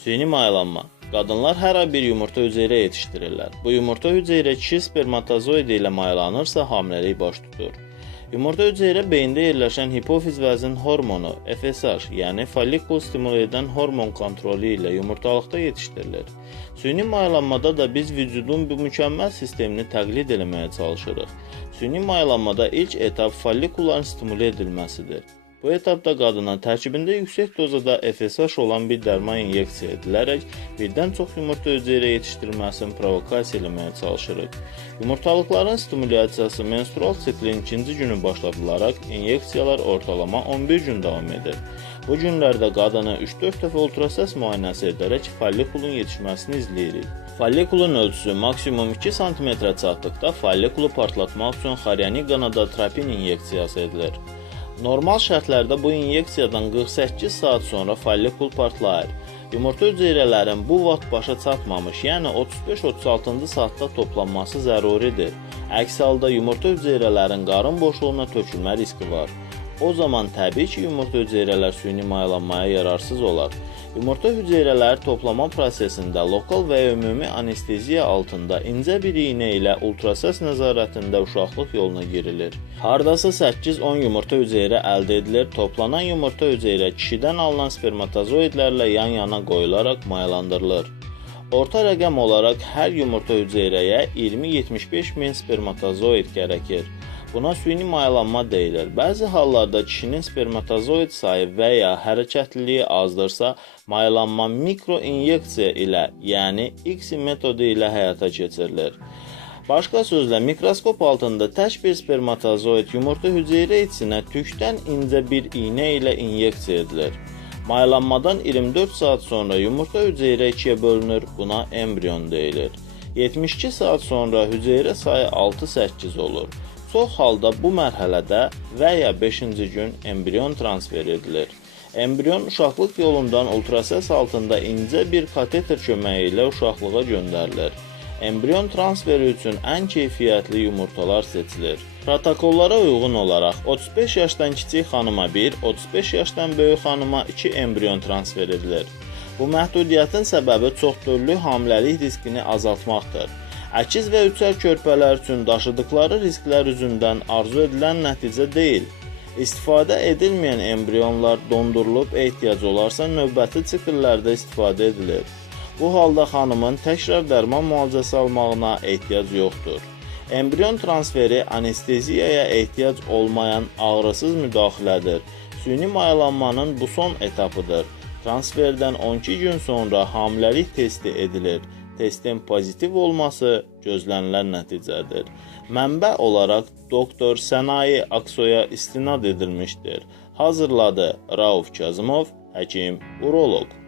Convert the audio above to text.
Süni mayalanma. Qadınlar hər ay bir yumurta hüceyrə yetişdirirlər. Bu yumurta hüceyrə kişi spermatozoid ilə mayalanırsa hamiləlik baş tutur. Yumurta hüceyrə beyində yerləşən hipofiz vəzin hormonu, FSH, yəni follikul stimul edən hormon kontrolu ilə yumurtalıqda yetişdirilir. Süni mayalanmada da biz vücudun bu mükəmməl sistemini təqlid etməyə çalışırıq. Süni mayalanmada ilk etap follikulların stimul edilməsidir. Bu etapda qadına tərkibində yüksək dozada FSH olan bir dərman inyeksiya edilərək birdən çox yumurta hüceyrə yetişdirilməsini provokasiya etməyə çalışırıq. Yumurtalıqların stimulyasiyası menstrual siklin ikinci günü başladılaraq inyeksiyalar ortalama 11 gün davam edir. Bu günlərdə qadına 3-4 dəfə ultrasəs müayinəsi edərək follikulun yetişməsini izləyirik. Follikulun ölçüsü maksimum 2 sm çatdıqda follikulu partlatmaq üçün xorionik qanadotropin inyeksiyası edilir. Normal şərtlərdə bu inyeksiyadan 48 saat sonra follikul partlayır. Yumurta hüceyrələrin bu vaxt başa çatmamış, yəni 35-36-cı saatda toplanması zəruridir. Əks halda yumurta hüceyrələrin qarın boşluğuna tökülmə riski var. O zaman təbii ki, yumurta hüceyrələr süni mayalanmaya yararsız olar. Yumurta hüceyrələri toplama prosesində lokal və ya ümumi anesteziya altında incə bir iynə ilə ultrasəs nəzarətində uşaqlıq yoluna girilir. Hardasa 8-10 yumurta hüceyrə əldə edilir. Toplanan yumurta hüceyrə kişidən alınan spermatozoidlərlə yan-yana qoyularaq mayalandırılır. Orta rəqəm olaraq hər yumurta hüceyrəyə 20-75 min spermatozoid gərəkir. Buna süni mayalanma deyilir. Bəzi hallarda kişinin spermatozoid sayı və ya hərəkətliliyi azdırsa, mayalanma mikroinyeksiya ilə, yəni X metodu ilə həyata keçirilir. Başqa sözlə, mikroskop altında tək bir spermatozoid yumurta hüceyrə içinə tükdən incə bir iynə ilə inyeksiya edilir. Mayalanmadan 24 saat sonra yumurta hüceyrə ikiyə bölünür, buna embrion deyilir. 72 saat sonra hüceyrə sayı 6-8 olur. Çox halda bu mərhələdə və ya 5-ci gün embrion transfer edilir. Embrion uşaqlıq yolundan ultrasəs altında incə bir kateter köməyi ilə uşaqlığa göndərilir. Embrion transferi üçün ən keyfiyyətli yumurtalar seçilir. Protokollara uyğun olaraq 35 yaşdan kiçik xanıma 1, 35 yaşdan böyük xanıma 2 embrion transfer edilir. Bu məhdudiyyətin səbəbi çoxdövrlük hamiləlik riskini azaltmaqdır. Əkiz və üçər körpələr üçün daşıdıkları risklər üzündən arzu edilən nəticə deyil. İstifadə edilməyən embrionlar dondurulub ehtiyac olarsa növbəti sikllərdə istifadə edilir. Bu halda xanımın təkrar dərman müalicəsi almağına ehtiyac yoxdur. Embrion transferi anesteziyaya ehtiyac olmayan ağrısız müdaxilədir. Süni mayalanmanın bu son etapıdır. Transferdən 12 gün sonra hamiləlik testi edilir. Testin pozitiv olması gözlənilən nəticədir. Mənbə olaraq doktor Sənaye Aksoya istinad edilmişdir. Hazırladı Rauf Kazımov, həkim, uroloq.